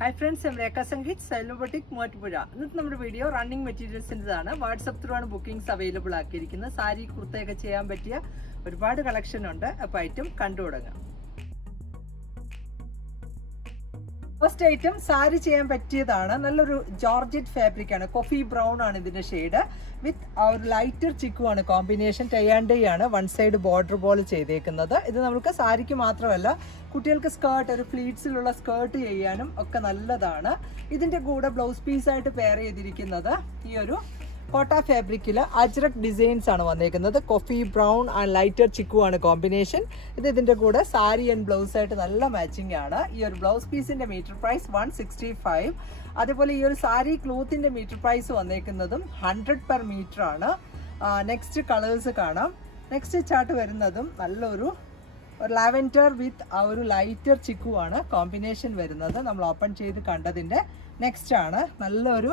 Hi friends M Rekha Sangeeth സൈലോബോട്ടിക് Muvattupuzha ഇന്നത്തെ നമ്മുടെ video running മെറ്റീരിയൽസിന്റെതാണ് വാട്സപ്പ് ത്രൂ ആണ് ബുക്കിംഗ്സ് അവൈലബിൾ ആക്കിയിരിക്കുന്നത്. സാരി കുർത്തയൊക്കെ ചെയ്യാൻ പറ്റിയ ഒരുപാട് കളക്ഷൻ ഉണ്ട്. അപ്പോൾ ഐറ്റം കണ്ടു തുടങ്ങാം ഫസ്റ്റ് ഐറ്റം സാരി ചെയ്യാൻ പറ്റിയതാണ്. നല്ലൊരു ജോർജറ്റ് ഫാബ്രിക് ആണ്. കോഫി ബ്രൗൺ ആണ് ഇതിന്റെ ഷെയ്ഡ് വിത്ത് ഒരു ലൈറ്റർ ചിക്കു ആണ്. കോമ്പിനേഷൻ ടയാൻഡേ ആണ് വൺ സൈഡ് ബോർഡർ പോലെ ചെയ്തേക്കുന്നത്. ഇത് നമുക്ക് സാരിക്ക് മാത്രമല്ല കുട്ടികൾക്ക് സ്കേർട്ട് ഒരു ഫ്ലീറ്റ്സിലുള്ള സ്കേർട്ട് ചെയ്യാനും ഒക്കെ നല്ലതാണ്. ഇതിന്റെ കൂടെ ബ്ലൗസ് പീസായിട്ട് പെയർ ചെയ്തിരിക്കുന്നത് ഈ ഒരു കോട്ട ഫാബ്രിക്കിൽ അജ്രക് ഡിസൈൻസ് ആണ് വന്നേക്കുന്നത്. Coffee brown and lighter chikoo ആണ് കോമ്പിനേഷൻ. ഇത് ഇതിന്റെ കൂടെ സാരി ആൻഡ് ബ്ലൗസ് ആയിട്ട് നല്ല മാച്ചിങ് ആണ്. ഈ ഒരു ബ്ലൗസ് പീസിന്റെ metre price one sixty five. അതേപോലെ ഈ ഒരു സാരി ക്ലോത്തിന്റെ മീറ്റർ പ്രൈസ് വന്നേക്കുന്നതും ഹൺഡ്രഡ് പെർ മീറ്റർ ആണ്. നെക്സ്റ്റ് കളേഴ്സ് കാണാം. നെക്സ്റ്റ് ചാർട്ട് വരുന്നതും നല്ലൊരു ഒരു ലാവൻഡർ വിത്ത് ആ ഒരു ലൈറ്റർ ചിക്കു ആണ് കോമ്പിനേഷൻ വരുന്നത്. നമ്മൾ ഓപ്പൺ ചെയ്ത് കണ്ടതിന്റെ നെക്സ്റ്റ് ആണ്. നല്ലൊരു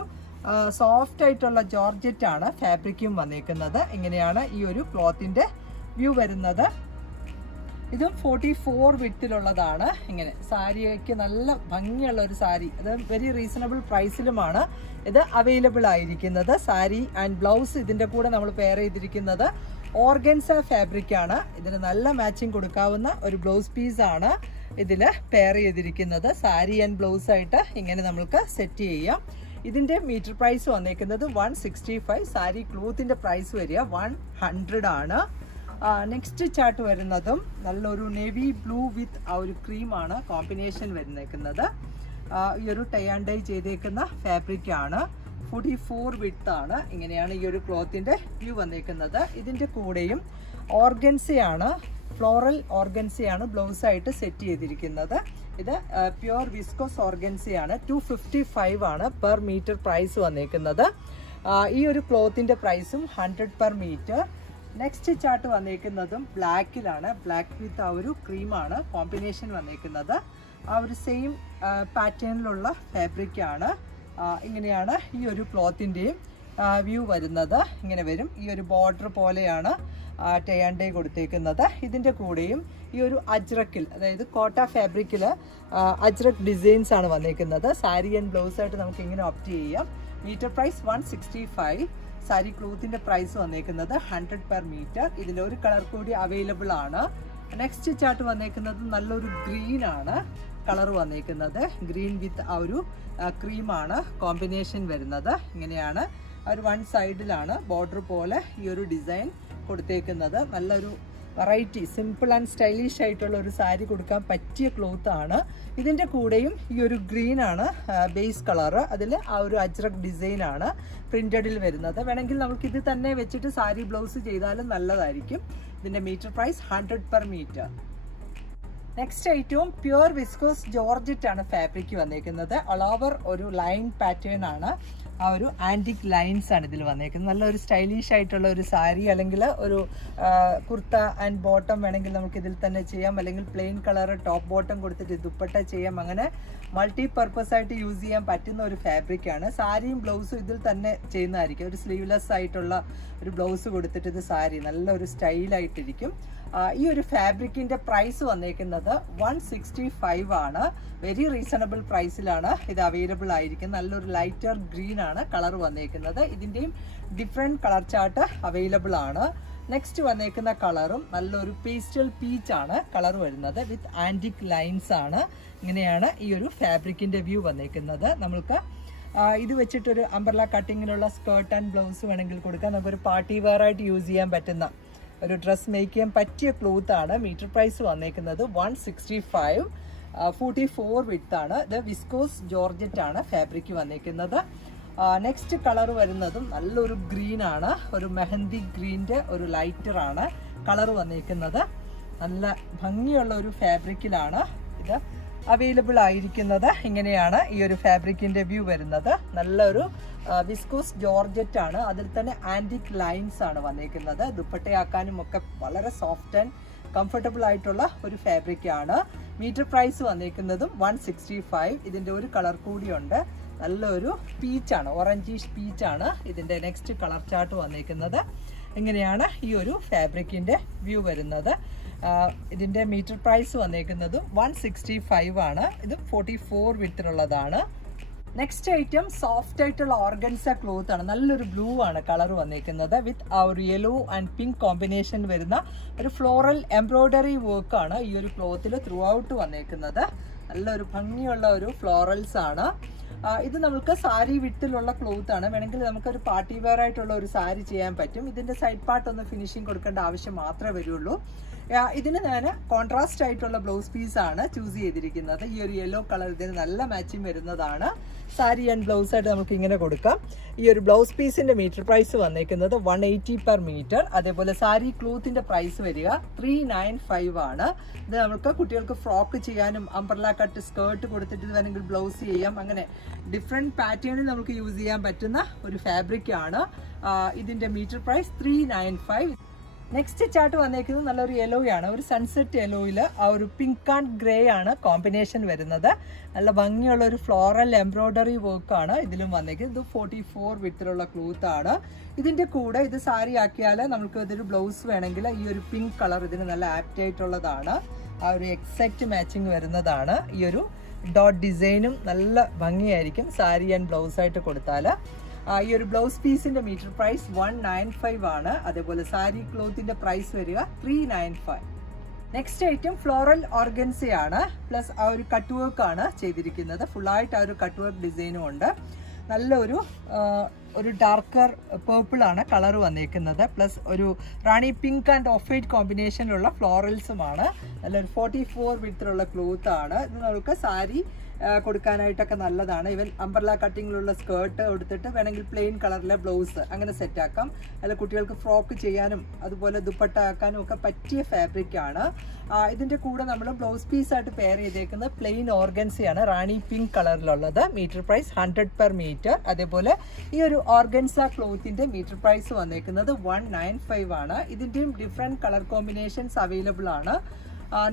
സോഫ്റ്റ് ആയിട്ടുള്ള ജോർജറ്റ് ആണ് ഫാബ്രിക്കും വന്നേക്കുന്നത്. ഇങ്ങനെയാണ് ഈ ഒരു ക്ലോത്തിന്റെ വ്യൂ വരുന്നത്. ഇതും ഫോർട്ടി ഫോർ വിട്ടിലുള്ളതാണ് ഇങ്ങനെ സാരിക്ക് നല്ല ഭംഗിയുള്ള ഒരു സാരി. അത് വെരി റീസണബിൾ പ്രൈസിലുമാണ് ഇത് അവൈലബിൾ ആയിരിക്കുന്നത്. സാരി ആൻഡ് ബ്ലൗസ് ഇതിന്റെ കൂടെ നമ്മൾ പെയർ ചെയ്തിരിക്കുന്നത് ഓർഗൻസ ഫാബ്രിക് ആണ്. ഇതിന് നല്ല മാച്ചിങ് കൊടുക്കാവുന്ന ഒരു ബ്ലൗസ് പീസ് ആണ് ഇതിൽ പെയർ ചെയ്തിരിക്കുന്നത്. സാരി ആൻഡ് ബ്ലൗസ് ആയിട്ട് ഇങ്ങനെ നമ്മൾക്ക് സെറ്റ് ചെയ്യാം. ഇതിന്റെ മീറ്റർ പ്രൈസ് വന്നേക്കുന്നത് വൺ സിക്സ്റ്റി ഫൈവ് സാരി ക്ലോത്തിന്റെ പ്രൈസ് വരിക വൺ ഹൺഡ്രഡ് ആണ്. നെക്സ്റ്റ് ചാർട്ട് വരുന്നതും നല്ലൊരു നേവി ബ്ലൂ വിത്ത് ആ ഒരു ക്രീമാണ് കോമ്പിനേഷൻ വരുന്നേക്കുന്നത്. ഈ ഒരു ടൈ ആൻഡ് ഡൈ ചെയ്തേക്കുന്ന ഫാബ്രിക് ആണ്. ഫോർട്ടി ഫോർ വിത്ത് ആണ്. ഇങ്ങനെയാണ് ഈ ഒരു ക്ലോത്തിന്റെ വ്യൂ വന്നേക്കുന്നത്. ഇതിന്റെ കൂടെയും ഓർഗൻസയാണ് ഫ്ലോറൽ ഓർഗൻസിയാണ് ബ്ലൗസ് ആയിട്ട് സെറ്റ് ചെയ്തിരിക്കുന്നത്. ഇത് പ്യുവർ വിസ്കോസ് ഓർഗൻസിയാണ് ടു ഫിഫ്റ്റി ഫൈവ് ആണ് പെർ മീറ്റർ പ്രൈസ് വന്നേക്കുന്നത്. ഈ ഒരു ക്ലോത്തിന്റെ പ്രൈസും hundred per metre next chart വന്നേക്കുന്നതും ബ്ലാക്കിലാണ് ബ്ലാക്ക് വിത്ത് ആ ഒരു ക്രീമാണ് കോമ്പിനേഷൻ വന്നേക്കുന്നത്. ആ ഒരു സെയിം പാറ്റേണിലുള്ള ഫാബ്രിക്കാണ് ഇങ്ങനെയാണ് ഈ ഒരു ക്ലോത്തിന്റെയും വ്യൂ വരുന്നത്. ഇങ്ങനെ വരും. ഈ ഒരു ബോർഡർ പോലെയാണ് ടേണ്ടേ കൊടുത്തേക്കുന്നത്. ഇതിന്റെ കൂടെയും ഈ ഒരു അജ്രക്കിൽ അതായത് കോട്ട ഫാബ്രിക്കിൽ അജ്രക് ഡിസൈൻസ് ആണ് വന്നേക്കുന്നത്. സാരി ആൻഡ് ബ്ലൗസ് ആയിട്ട് നമുക്ക് ഇങ്ങനെ ഓപ്റ്റ് ചെയ്യാം. Metre price one sixty five sari ക്ലോത്തിന്റെ price വന്നേക്കുന്നത് ഹൺഡ്രഡ് പെർ മീറ്റർ ഇതിന്റെ ഒരു കളർ കൂടി അവൈലബിൾ ആണ്. നെക്സ്റ്റ് ചാർട്ട് വന്നേക്കുന്നത് നല്ലൊരു ഗ്രീൻ ആണ്. കളർ വന്നേക്കുന്നത് ഗ്രീൻ വിത്ത് ആ ഒരു ക്രീമാണ് കോമ്പിനേഷൻ വരുന്നത്. ഇങ്ങനെയാണ്. ഒരു വൺ സൈഡിലാണ് ബോർഡർ പോലെ ഈ ഒരു ഡിസൈൻ കൊടുത്തേക്കുന്നത്. നല്ലൊരു വെറൈറ്റി സിമ്പിൾ ആൻഡ് സ്റ്റൈലിഷ് ആയിട്ടുള്ള ഒരു സാരി കൊടുക്കാൻ പറ്റിയ ക്ലോത്ത് ആണ്. ഇതിന്റെ കൂടെയും ഈ ഒരു ഗ്രീൻ ആണ് ബേസ് കളറ് അതിൽ ആ ഒരു അജ്രക് ഡിസൈൻ ആണ് പ്രിന്റഡിൽ വരുന്നത്. വേണമെങ്കിൽ നമുക്ക് ഇത് തന്നെ വെച്ചിട്ട് സാരി ബ്ലൗസ് ചെയ്താലും നല്ലതായിരിക്കും. ഇതിന്റെ metre price hundred per metre next ഐറ്റവും പ്യുവർ വിസ്കോസ് ജോർജറ്റ് ആണ് ഫാബ്രിക് വന്നിരിക്കുന്നത് ഓവർ ഒരു ലൈൻ പാറ്റേൺ ആണ്. ആ ഒരു ആന്റിക് ലൈൻസ് ആണ് ഇതിൽ വന്നേക്കുന്നത്. നല്ല ഒരു സ്റ്റൈലിഷ് ആയിട്ടുള്ള ഒരു സാരി അല്ലെങ്കിൽ ഒരു കുർത്ത ആൻഡ് ബോട്ടം വേണമെങ്കിൽ നമുക്ക് ഇതിൽ തന്നെ ചെയ്യാം. അല്ലെങ്കിൽ പ്ലെയിൻ കളർ ടോപ്പ് ബോട്ടം കൊടുത്തിട്ട് ദുപ്പട്ട ചെയ്യാം. അങ്ങനെ മൾട്ടി പർപ്പസ് ആയിട്ട് യൂസ് ചെയ്യാൻ പറ്റുന്ന ഒരു ഫാബ്രിക് ആണ്. സാരിയും ബ്ലൗസും ഇതിൽ തന്നെ ചെയ്യുന്നതായിരിക്കും. ഒരു സ്ലീവ്ലെസ് ആയിട്ടുള്ള ഒരു ബ്ലൗസ് കൊടുത്തിട്ട് ഇത് സാരി നല്ല ഒരു സ്റ്റൈലായിട്ടിരിക്കും ഈ ഒരു ഫാബ്രിക്കിന്റെ പ്രൈസ് വന്നേക്കുന്നത് വൺ സിക്സ്റ്റി ഫൈവ് ആണ് വെരി റീസണബിൾ പ്രൈസിലാണ് ഇത് അവൈലബിൾ ആയിരിക്കും. നല്ലൊരു ലൈറ്റർ ഗ്രീൻ ആണ് കളർ വന്നേക്കുന്നത്. ഇതിന്റെയും ഡിഫറെന്റ് കളർ ചാർട്ട് അവൈലബിൾ ആണ്. നെക്സ്റ്റ് വന്നേക്കുന്ന കളറും നല്ലൊരു പേസ്റ്റൽ പീച്ച് ആണ് കളർ വരുന്നത് വിത്ത് ആന്റിക് ലൈൻസ് ആണ്. ഇങ്ങനെയാണ് ഈ ഒരു ഫാബ്രിക്കിന്റെ വ്യൂ വന്നേക്കുന്നത്. നമ്മൾക്ക് ഇത് വെച്ചിട്ടൊരു അംബർല കട്ടിങ്ങിലുള്ള സ്കേർട്ട് ആൻഡ് ബ്ലൗസ് വേണമെങ്കിൽ കൊടുക്കാം. നമുക്കൊരു പാർട്ടി വെയർ ആയിട്ട് യൂസ് ചെയ്യാൻ പറ്റുന്ന ഒരു ഡ്രസ് മേക്ക് ചെയ്യാൻ പറ്റിയ ക്ലോത്ത് ആണ്. മീറ്റർ പ്രൈസ് വന്നേക്കുന്നത് one sixty five forty four width ആണ്. ഇത് വിസ്കോസ് ജോർജറ്റ് ആണ് ഫാബ്രിക് വന്നേക്കുന്നത്. നെക്സ്റ്റ് കളർ വരുന്നതും നല്ലൊരു ഗ്രീൻ ആണ്. ഒരു മെഹന്തി ഗ്രീന്റെ ഒരു ലൈറ്റർ ആണ് കളർ വന്നേക്കുന്നത്. നല്ല ഭംഗിയുള്ള ഒരു ഫാബ്രിക്കിലാണ് ഇത് അവൈലബിൾ ആയിരിക്കുന്നത്. ഇങ്ങനെയാണ് ഈ ഒരു ഫാബ്രിക്കിന്റെ വ്യൂ വരുന്നത്. നല്ലൊരു വിസ്കോസ് ജോർജറ്റ് ആണ് അതിൽ തന്നെ ആന്റിക് ലൈൻസ് ആണ് വന്നിരിക്കുന്നത് ദുപ്പട്ടയാക്കാനും ഒക്കെ വളരെ സോഫ്റ്റ് ആൻഡ് കംഫർട്ടബിൾ ആയിട്ടുള്ള ഒരു ഫാബ്രിക് ആണ്. മീറ്റർ പ്രൈസ് വന്നിരിക്കുന്നതും വൺ സിക്സ്റ്റി ഫൈവ് ഇതിന്റെ ഒരു കളർ കൂടിയുണ്ട്. നല്ലൊരു പീച്ചാണ് ഓറഞ്ചീഷ് പീച്ചാണ് ഇതിന്റെ നെക്സ്റ്റ് കളർ ചാർട്ട് വന്നേക്കുന്നത്. ഇങ്ങനെയാണ് ഈ ഒരു ഫാബ്രിക്കിന്റെ വ്യൂ വരുന്നത്. ഇതിന്റെ മീറ്റർ പ്രൈസ് വന്നിരിക്കുന്നതും വൺ സിക്സ്റ്റി ഫൈവ് ആണ്. ഇത് ഫോർട്ടി ഫോർ വിത്തിലുള്ളതാണ് നെക്സ്റ്റ് ഐറ്റം സോഫ്റ്റ് ആയിട്ടുള്ള ഓർഗൻസ ക്ലോത്ത് ആണ്. നല്ലൊരു ബ്ലൂ ആണ് കളർ വന്നിരിക്കുന്നത്. വിത്ത് ഒരു യെല്ലോ ആൻഡ് പിങ്ക് കോമ്പിനേഷൻ വരുന്ന ഒരു ഫ്ലോറൽ എംബ്രോയ്ഡറി ആണ് ഈ ഒരു ക്ലോത്തിൽ ത്രൂ ഔട്ട് വന്നിരിക്കുന്നത്. നല്ലൊരു ഭംഗിയുള്ള ഒരു ഫ്ലോറൽസ് ആണ്. ഇത് നമുക്ക് സാരി വിട്ടിലുള്ള ക്ലോത്ത് ആണ്. വേണമെങ്കിൽ നമുക്ക് ഒരു പാർട്ടി വെയർ ആയിട്ടുള്ള ഒരു സാരി ചെയ്യാൻ പറ്റും. ഇതിന്റെ സൈഡ് പാർട്ട് ഒന്ന് ഫിനിഷിംഗ് കൊടുക്കേണ്ട ആവശ്യം മാത്രമേ വരുള്ളൂ. ഇതിന് ഞാൻ കോൺട്രാസ്റ്റ് ആയിട്ടുള്ള ബ്ലൗസ് പീസ് ആണ് ചൂസ് ചെയ്തിരിക്കുന്നത്. ഈ ഒരു യെല്ലോ കളർ ഇതിന് നല്ല മാച്ചിങ് വരുന്നതാണ്. സാരി ആൻഡ് ബ്ലൗസ് ആയിട്ട് നമുക്ക് ഇങ്ങനെ കൊടുക്കാം. ഈ ഒരു ബ്ലൗസ് പീസിന്റെ മീറ്റർ പ്രൈസ് വന്നേക്കുന്നത് വൺ എയ്റ്റി പെർ മീറ്റർ അതേപോലെ സാരി ക്ലോത്തിന്റെ പ്രൈസ് വരിക ത്രീ നയൻ ഫൈവ് ആണ്. ഇത് നമുക്ക് കുട്ടികൾക്ക് ഫ്രോക്ക് ചെയ്യാനും അംബ്രല കട്ട് സ്കേർട്ട് കൊടുത്തിട്ട് വേണമെങ്കിൽ ബ്ലൗസ് ചെയ്യാം. അങ്ങനെ ഡിഫറെന്റ് പാറ്റേണിൽ നമുക്ക് യൂസ് ചെയ്യാൻ പറ്റുന്ന ഒരു ഫാബ്രിക് ആണ്. ഇതിന്റെ metre price three nine five next chart വന്നേക്കുന്നത് നല്ലൊരു യെലോ ആണ് ഒരു സൺസെറ്റ് യെലോയിൽ ആ ഒരു പിങ്ക് ആൻഡ് ഗ്രേ ആണ് കോമ്പിനേഷൻ വരുന്നത്. നല്ല ഭംഗിയുള്ള ഒരു ഫ്ലോറൽ എംബ്രോയ്ഡറി വർക്ക് ആണ് ഇതിലും വന്നേക്കുന്നത്. ഇത് ഫോർട്ടി ഫോർ വിത്തിലുള്ള ക്ലോത്ത് ആണ്. ഇതിന്റെ കൂടെ ഇത് സാരി ആക്കിയാൽ നമുക്ക് ഇതൊരു ബ്ലൗസ് വേണമെങ്കിൽ ഈ ഒരു പിങ്ക് കളർ ഇതിന് നല്ല ആപ്റ്റ് ആയിട്ടുള്ളതാണ്. ആ ഒരു എക്സാക്റ്റ് മാച്ചിങ് വരുന്നതാണ്. ഈ ഒരു ഡോട്ട് ഡിസൈനും നല്ല ഭംഗിയായിരിക്കും സാരി ആൻഡ് ബ്ലൗസ് ആയിട്ട് കൊടുത്താൽ ഈ ഒരു ബ്ലൗസ് പീസിന്റെ metre price one nine five ആണ്. അതേപോലെ സാരി ക്ലോത്തിന്റെ പ്രൈസ് വരിക three nine five. Next item floral ഓർഗൻസയാണ് plus ആ ഒരു കട്ട് വർക്ക് ആണ് ചെയ്തിരിക്കുന്നത്. ഫുള്ളായിട്ട് ആ ഒരു കട്ട് വർക്ക് ഡിസൈനും ഉണ്ട്. നല്ലൊരു ഒരു ഡാർക്കർ പേർപ്പിളാണ് കളർ വന്നേക്കുന്നത്. പ്ലസ് ഒരു rani pink and off white കോമ്പിനേഷനിലുള്ള ഫ്ലോറൽസുമാണ് നല്ലൊരു ഫോർട്ടി ഫോർ വിത്തിലുള്ള ക്ലോത്താണ് ഇത് നമുക്ക് സാരി കൊടുക്കാനായിട്ടൊക്കെ നല്ലതാണ്. ഇവൻ അംബർല കട്ടിങ്ങിലുള്ള സ്കേർട്ട് എടുത്തിട്ട് വേണമെങ്കിൽ പ്ലെയിൻ കളറിലെ ബ്ലൗസ് അങ്ങനെ സെറ്റാക്കാം അല്ല കുട്ടികൾക്ക് ഫ്രോക്ക് ചെയ്യാനും അതുപോലെ ദുപ്പട്ട ആക്കാനും ഒക്കെ പറ്റിയ ഫാബ്രിക് ആണ്. ആ, ഇതിന്റെ കൂടെ നമ്മൾ ബ്ലൗസ് പീസായിട്ട് പെയർ ചെയ്തേക്കുന്നത് പ്ലെയിൻ ഓർഗൻസിയാണ് റാണി pink കളറിലുള്ളത് metre price hundred per metre അതേപോലെ ഈ ഒരു ഓർഗൻസ ക്ലോത്തിന്റെ മീറ്റർ പ്രൈസ് വന്നേക്കുന്നത് വൺ ആണ്. ഇതിന്റെയും ഡിഫറെന്റ് കളർ കോമ്പിനേഷൻസ് അവൈലബിൾ ആണ്.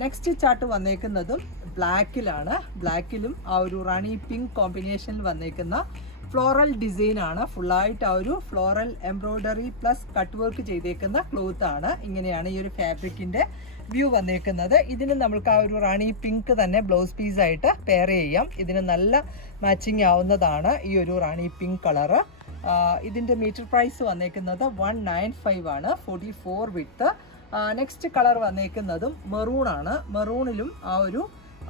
നെക്സ്റ്റ് ചാർട്ട് വന്നേക്കുന്നതും ബ്ലാക്കിലാണ് ബ്ലാക്കിലും ആ ഒരു റാണി പിങ്ക് കോമ്പിനേഷനിൽ വന്നേക്കുന്ന ഫ്ലോറൽ ഡിസൈൻ ആണ്. ഫുള്ളായിട്ട് ആ ഒരു floral embroidery plus cut work ചെയ്തേക്കുന്ന ക്ലോത്ത് ആണ്. ഇങ്ങനെയാണ് ഈ ഒരു ഫാബ്രിക്കിന്റെ വ്യൂ വന്നേക്കുന്നത്. ഇതിന് നമ്മൾക്ക് ആ ഒരു റാണി പിങ്ക് തന്നെ ബ്ലൗസ് പീസായിട്ട് പെയർ ചെയ്യാം. ഇതിന് നല്ല മാച്ചിങ് ആവുന്നതാണ് ഈ ഒരു റാണി പിങ്ക് കളറ് ഇതിന്റെ മീറ്റർ പ്രൈസ് വന്നേക്കുന്നത് വൺ നയൻ ഫൈവ് ആണ്. Forty four width next colour വന്നേക്കുന്നതും maroon ആണ്. മെറൂണിലും ആ ഒരു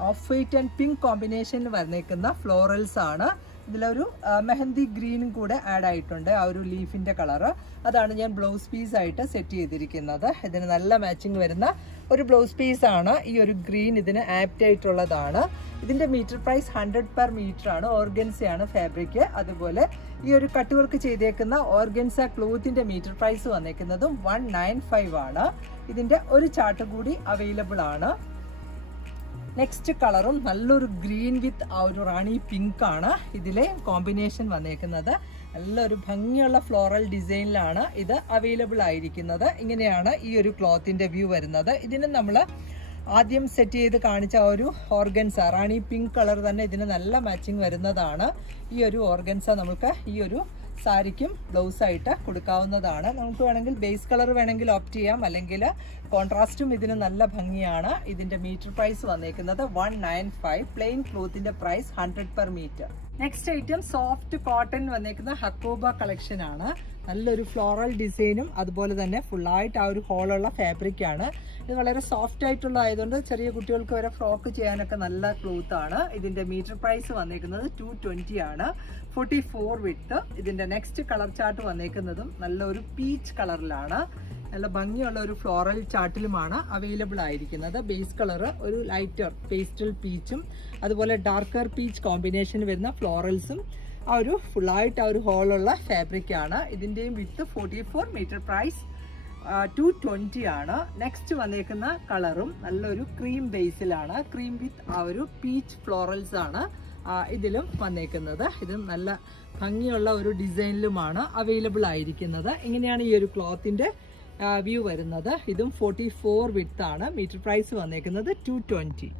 ഓഫ് വൈറ്റ് ആൻഡ് പിങ്ക് കോമ്പിനേഷനിൽ വന്നേക്കുന്ന ഫ്ലോറൽസ് ആണ്. ഇതിലൊരു മെഹന്തി ഗ്രീനും കൂടെ ആഡ് ആയിട്ടുണ്ട്. ആ ഒരു ലീഫിന്റെ കളറ് അതാണ് ഞാൻ ബ്ലൗസ് പീസ് ആയിട്ട് സെറ്റ് ചെയ്തിരിക്കുന്നത്. ഇതിന് നല്ല മാച്ചിങ് വരുന്ന ഒരു ബ്ലൗസ് പീസ് ആണ്. ഈ ഒരു ഗ്രീൻ ഇതിന് ആപ്റ്റ് ആയിട്ടുള്ളതാണ്. ഇതിന്റെ metre price hundred per metre ആണ്. ഓർഗൻസയാണ് ഫാബ്രിക് അതുപോലെ ഈ ഒരു കട്ട് വർക്ക് ചെയ്തേക്കുന്ന ഓർഗൻസ ക്ലോത്തിന്റെ മീറ്റർ പ്രൈസ് വന്നേക്കുന്നതും വൺ ആണ്. ഇതിന്റെ ഒരു ചാർട്ട് കൂടി അവൈലബിൾ ആണ്. നെക്സ്റ്റ് കളറും നല്ലൊരു ഗ്രീൻ വിത്ത് ആ ഒരു റാണി പിങ്ക് ആണ്. ഇതിലെ കോമ്പിനേഷൻ വന്നേക്കുന്നത്. നല്ലൊരു ഭംഗിയുള്ള ഫ്ലോറൽ ഡിസൈനിലാണ് ഇത് അവൈലബിൾ ആയിരിക്കുന്നത്. ഇങ്ങനെയാണ് ഈ ഒരു ക്ലോത്തിന്റെ വ്യൂ വരുന്നത്. ഇതിന് നമ്മൾ ആദ്യം സെറ്റ് ചെയ്ത് കാണിച്ച ഒരു ഓർഗൻസ റാണി പിങ്ക് കളർ തന്നെ ഇതിന് നല്ല മാച്ചിങ് വരുന്നതാണ്. ഈ ഒരു ഓർഗൻസ നമുക്ക് ഈ ഒരു സാരിക്കും ബ്ലൗസായിട്ട് കൊടുക്കാവുന്നതാണ്. നമുക്ക് വേണമെങ്കിൽ ബേസ് കളർ വേണമെങ്കിൽ ഓപ്റ്റ് ചെയ്യാം. അല്ലെങ്കിൽ കോൺട്രാസ്റ്റും ഇതിന് നല്ല ഭംഗിയാണ്. ഇതിന്റെ മീറ്റർ പ്രൈസ് വന്നേക്കുന്നത് one nine five plain ക്ലോത്തിന്റെ price hundred per metre next item soft cotton വന്നേക്കുന്ന ഹക്കോബ കളക്ഷൻ ആണ്. നല്ലൊരു ഫ്ലോറൽ ഡിസൈനും അതുപോലെ തന്നെ ഫുള്ളായിട്ട് ആ ഒരു ഹോളുള്ള ഫാബ്രിക്കാണ് ഇത് വളരെ സോഫ്റ്റ് ആയിട്ടുള്ള ആയതുകൊണ്ട് ചെറിയ കുട്ടികൾക്ക് വരെ ഫ്രോക്ക് ചെയ്യാനൊക്കെ നല്ല ക്ലോത്ത് ആണ്. ഇതിന്റെ മീറ്റർ പ്രൈസ് വന്നേക്കുന്നത് ടു ട്വന്റി ആണ്. ഫോർട്ടി ഫോർ വിത്ത് ഇതിന്റെ നെക്സ്റ്റ് കളർ ചാർട്ട് വന്നേക്കുന്നതും നല്ലൊരു പീച്ച് കളറിലാണ് നല്ല ഭംഗിയുള്ള ഒരു ഫ്ലോറൽ ചാർട്ടിലുമാണ് അവൈലബിൾ ആയിരിക്കുന്നത്. ബേസ് കളർ ഒരു ലൈറ്റർ പേസ്റ്റൽ പീച്ചും അതുപോലെ ഡാർക്കർ പീച്ച് കോമ്പിനേഷൻ വരുന്ന ഫ്ലോറൽസും ആ ഒരു ഫുള്ളായിട്ട് ആ ഒരു ഹോളുള്ള ഫാബ്രിക് ആണ്. ഇതിന്റെയും width forty four metre price two twenty ആണ്. നെക്സ്റ്റ് വന്നേക്കുന്ന കളറും നല്ലൊരു ക്രീം ബേസിലാണ് ക്രീം വിത്ത് ആ ഒരു പീച്ച് ഫ്ലോറൽസ് ആണ് ഇതിലും വന്നേക്കുന്നത്. ഇത് നല്ല ഭംഗിയുള്ള ഒരു ഡിസൈനിലുമാണ് അവൈലബിൾ ആയിരിക്കുന്നത്. ഇങ്ങനെയാണ് ഈ ഒരു ക്ലോത്തിന്റെ വ്യൂ വരുന്നത്. ഇതും ഫോർട്ടി ഫോർ വിത്താണ് മീറ്റർ പ്രൈസ് വന്നേക്കുന്നത് two twenty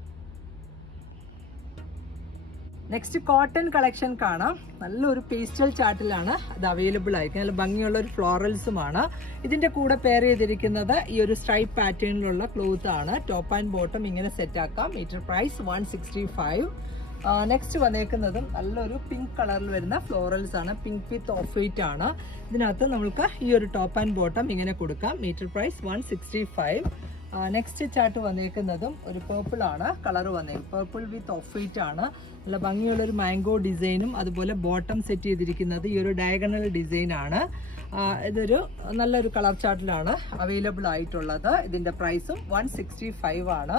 next cotton collection കാണാം. നല്ലൊരു പേസ്റ്റൽ ചാർട്ടിലാണ് അത് അവൈലബിൾ ആയിരിക്കും നല്ല ഭംഗിയുള്ള ഒരു ഫ്ലോറൽസുമാണ് ഇതിന്റെ കൂടെ പെയർ ചെയ്തിരിക്കുന്നത് ഈ ഒരു സ്ട്രൈപ്പ് പാറ്റേണിലുള്ള ക്ലോത്ത് ആണ്. ടോപ്പ് ആൻഡ് ബോട്ടം ഇങ്ങനെ സെറ്റ് ആക്കാം. Metre price one sixty five next വന്നേക്കുന്നതും നല്ലൊരു പിങ്ക് കളറിൽ വരുന്ന ഫ്ലോറൽസ് ആണ്. പിങ്ക് വിത്ത് ഓഫ് വൈറ്റ് ആണ്. ഇതിനകത്ത് നമുക്ക് ഈ ഒരു ടോപ്പ് ആൻഡ് ബോട്ടം ഇങ്ങനെ കൊടുക്കാം. Metre price one sixty five next chart വന്നേക്കുന്നതും ഒരു പേർപ്പിൾ ആണ് കളർ വന്നേക്കും പേർപ്പിൾ വിത്ത് ഓഫ് വൈറ്റ് ആണ്. നല്ല ഭംഗിയുള്ള ഒരു മാംഗോ ഡിസൈനും അതുപോലെ ബോട്ടം സെറ്റ് ചെയ്തിരിക്കുന്നത് ഈ ഒരു ഡയഗണൽ ഡിസൈൻ ആണ്. ഇതൊരു നല്ലൊരു കളർ ചാർട്ടിലാണ് അവൈലബിൾ ആയിട്ടുള്ളത്. ഇതിന്റെ പ്രൈസും വൺ ആണ്.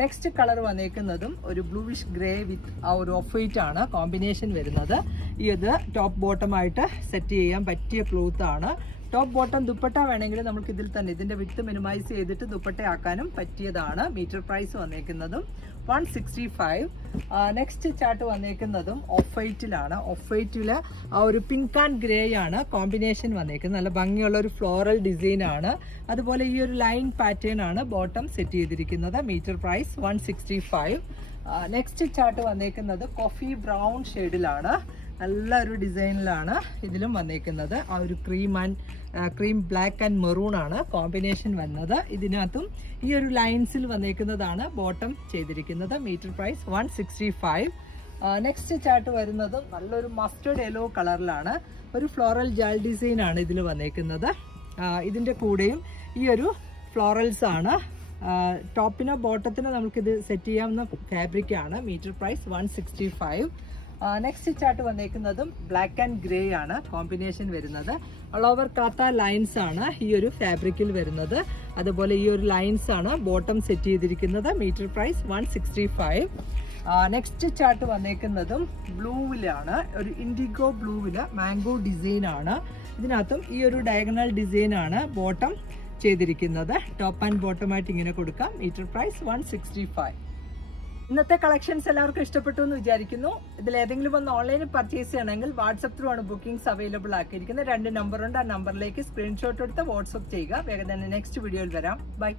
നെക്സ്റ്റ് കളർ വന്നേക്കുന്നതും ഒരു ബ്ലൂവിഷ് ഗ്രേ വിത്ത് ആ ഒരു ഓഫ് വൈറ്റ് ആണ് കോമ്പിനേഷൻ വരുന്നത്. ഇത് ടോപ്പ് ബോട്ടമായിട്ട് സെറ്റ് ചെയ്യാൻ പറ്റിയ ക്ലോത്ത് ആണ്. ടോപ്പ് ബോട്ടം ദുപ്പട്ട വേണമെങ്കിൽ നമുക്ക് ഇതിൽ തന്നെ ഇതിന്റെ വിത്ത് മിനിമൈസ് ചെയ്തിട്ട് ദുപ്പട്ടയാക്കാനും പറ്റിയതാണ്. Metre price വന്നേക്കുന്നതും one sixty five next chart വന്നേക്കുന്നതും off വൈറ്റിലാണ് ഓഫ് വൈറ്റിൽ ആ ഒരു പിങ്ക് ആൻഡ് ഗ്രേ ആണ് കോമ്പിനേഷൻ വന്നേക്കുന്നത്. നല്ല ഭംഗിയുള്ള ഒരു ഫ്ലോറൽ ഡിസൈൻ ആണ്. അതുപോലെ ഈ ഒരു ലൈൻ പാറ്റേൺ ആണ് ബോട്ടം സെറ്റ് ചെയ്തിരിക്കുന്നത്. Metre price one sixty five next chart വന്നേക്കുന്നത് കോഫി ബ്രൗൺ ഷെയ്ഡിലാണ് നല്ല ഒരു ഡിസൈനിലാണ് ഇതിലും വന്നേക്കുന്നത്. ആ ഒരു cream and cream black and maroon ആണ് കോമ്പിനേഷൻ വന്നത്. ഇതിനകത്തും ഈ ഒരു ലൈൻസിൽ വന്നേക്കുന്നതാണ് ബോട്ടം ചെയ്തിരിക്കുന്നത്. Metre price one sixty five next chart വരുന്നതും നല്ലൊരു മസ്റ്റേർഡ് യെല്ലോ കളറിലാണ് ഒരു ഫ്ലോറൽ ജാൽ ഡിസൈൻ ആണ് ഇതിൽ വന്നേക്കുന്നത്. ഇതിന്റെ കൂടെയും ഈ ഒരു ഫ്ലോറൽസ് ആണ്. ടോപ്പിനോ ബോട്ടത്തിനോ നമുക്കിത് സെറ്റ് ചെയ്യാവുന്ന ഫാബ്രിക്കാണ് metre price one sixty five next chart വന്നേക്കുന്നതും black and grey ആണ് കോമ്പിനേഷൻ വരുന്നത്. ഓൾ ഓവർ കാത്ത ലൈൻസ് ആണ് ഈ ഒരു ഫാബ്രിക്കിൽ വരുന്നത്. അതുപോലെ ഈ ഒരു ലൈൻസ് ആണ് ബോട്ടം സെറ്റ് ചെയ്തിരിക്കുന്നത്. Metre price one sixty five next chart വന്നേക്കുന്നതും ബ്ലൂവിലാണ് ഒരു ഇൻഡിഗോ ബ്ലൂവിൽ മാംഗോ ഡിസൈൻ ആണ്. ഇതിനകത്തും ഈ ഒരു ഡയഗണൽ ഡിസൈൻ ആണ് ബോട്ടം ചെയ്തിരിക്കുന്നത്. ടോപ്പ് ആൻഡ് ബോട്ടം ആയിട്ട് ഇങ്ങനെ കൊടുക്കാം. Metre price one sixty five ഇന്നത്തെ കളക്ഷൻസ് എല്ലാവർക്കും ഇഷ്ടപ്പെട്ടു എന്ന് വിചാരിക്കുന്നു. ഇതിൽ ഏതെങ്കിലും ഒന്ന് ഓൺലൈനിൽ പർച്ചേസ് ചെയ്യണമെങ്കിൽ വാട്സപ്പ് ത്രൂ ആണ് ബുക്കിംഗ്സ് അവൈലബിൾ ആക്കിയിരിക്കുന്നത്. രണ്ട് നമ്പറുണ്ട് ആ നമ്പറിലേക്ക് സ്ക്രീൻഷോട്ട് എടുത്ത് വാട്സപ്പ് ചെയ്യുക. വേഗം തന്നെ നെക്സ്റ്റ് വീഡിയോയിൽ വരാം. ബൈ